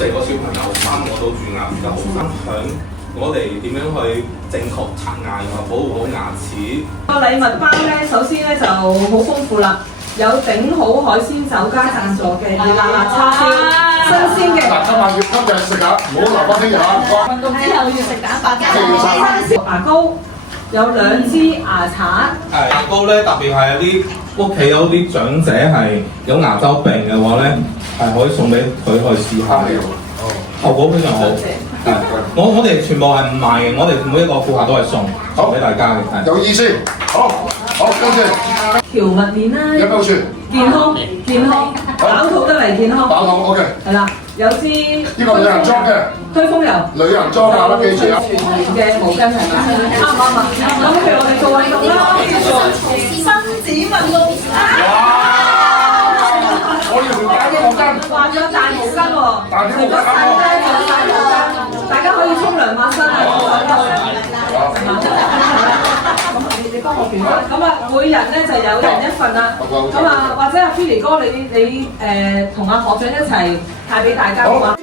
4個小朋友3個都蛀牙，而家好分享我哋點樣去正確刷牙，然後保護好牙齒。個禮物包咧，首先咧就好豐富啦，有頂好海鮮酒家贊助嘅熱辣辣叉燒，新鮮嘅。嗱，今晚要今日食下，唔好留翻聽日啊！唔該。運動之後要食蛋白質。牙膏有2支牙刷。牙膏咧，特別係啲屋企有啲長者係有牙周病嘅話咧，係可以送俾佢去試下嘅，效果非常好。我哋全部係唔賣嘅，我哋每一個顧客都係送俾大家嘅。有意思，好，跟住調物鏈啦。有冇算？健康，飽肚得嚟健康。飽肚 OK。係啦，有支呢個女人裝嘅推風油。女人裝啊，記住啊！全面嘅毛巾係咪？啱唔啱啊？咁譬如我哋做運動啦，做親子運動。我要條大啲毛巾。話咗大毛巾喎，大啲毛巾大毛巾，大家可以沖涼抹身啊！你幫我轉翻，咁啊，每人咧就有人一份啦。咁啊，或者阿 Philly 哥你同阿學長一齊派俾大家嘅話。